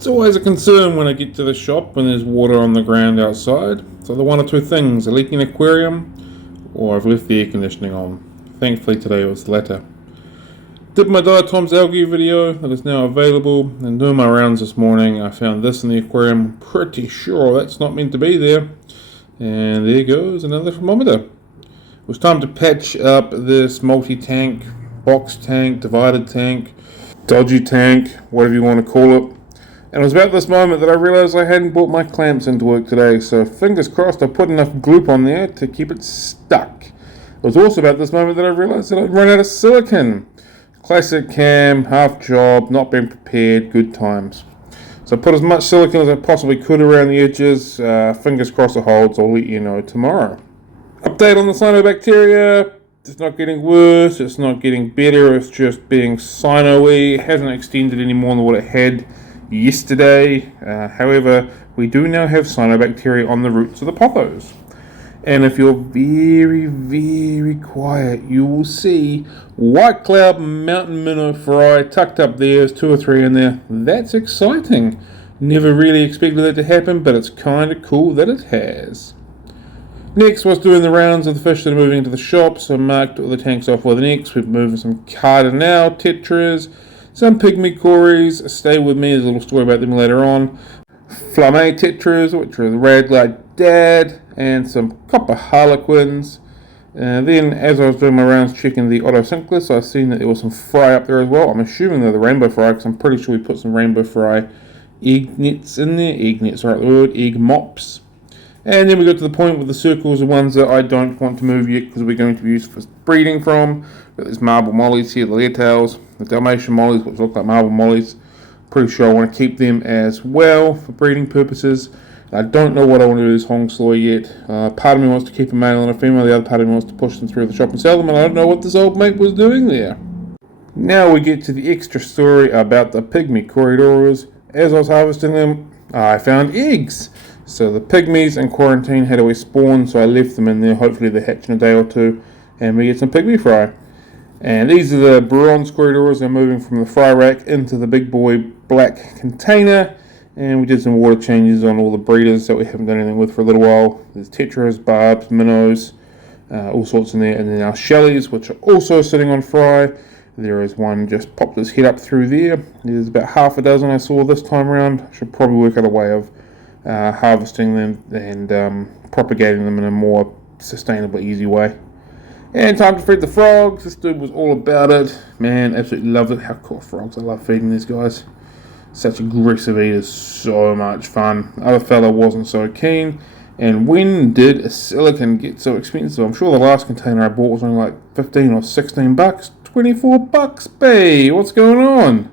It's always a concern when I get to the shop when there's water on the ground outside. So the one or two things, a leaking aquarium or I've left the air conditioning on. Thankfully today it was the latter. Did my Diatoms algae video that is now available, and doing my rounds this morning I found this in the aquarium. I'm pretty sure that's not meant to be there. And there goes another thermometer. It was time to patch up this multi-tank, box tank, divided tank, dodgy tank, whatever you want to call it. And it was about this moment that I realised I hadn't brought my clamps into work today, so fingers crossed I put enough gloop on there to keep it stuck. It was also about this moment that I realised that I'd run out of silicone. Classic cam, half job, not being prepared, good times. So I put as much silicone as I possibly could around the edges. Fingers crossed it holds. I'll let you know tomorrow. Update on the cyanobacteria. It's not getting worse, it's not getting better, it's just being cyno-y. It hasn't extended any more than what it had yesterday. However, we do now have cyanobacteria on the roots of the Pothos. And if you're very, very quiet, you will see white cloud mountain minnow fry tucked up there. There's 2 or 3 in there. That's exciting. Never really expected that to happen, but it's kind of cool that it has. Next was doing the rounds of the fish that are moving into the shop, so I marked all the tanks off with an X. We've moved some cardinal tetras, some pygmy cories. Stay with me, there's a little story about them later on. Flamme tetras, which are the rad like dad, and some copper harlequins. Then, as I was doing my rounds checking the autosynclus, I seen that there was some fry up there as well. I'm assuming they're the rainbow fry, because I'm pretty sure we put some rainbow fry egg nets in there. Egg nets, right, the word, egg mops. And then we got to the point with the circles, the ones that I don't want to move yet because we're going to be used for breeding from. Got these marble mollies here, the leertails, the Dalmatian mollies, which look like marble mollies. Pretty sure I want to keep them as well for breeding purposes. I don't know what I want to do with this Hong Sloy yet. Part of me wants to keep a male and a female, the other part of me wants to push them through the shop and sell them, and I don't know what this old mate was doing there. Now we get to the extra story about the pygmy corridors. As I was harvesting them, I found eggs. So the pygmies in quarantine had always spawned, so I left them in there. Hopefully they hatch in a day or two, and we get some pygmy fry. And these are the bronze corridors. They're moving from the fry rack into the big boy black container. And we did some water changes on all the breeders that we haven't done anything with for a little while. There's tetras, barbs, minnows, all sorts in there. And then our Shellies, which are also sitting on fry. There is one just popped his head up through there. There's about half a dozen I saw this time around. I should probably work out a way of harvesting them and propagating them in a more sustainable, easy way. And time to feed the frogs. This dude was all about it. Man, absolutely loved it. How cool frogs. I love feeding these guys. Such aggressive eaters. So much fun. The other fella wasn't so keen. And when did a silicone get so expensive? I'm sure the last container I bought was only like 15 or 16 bucks. 24 bucks, babe. What's going on?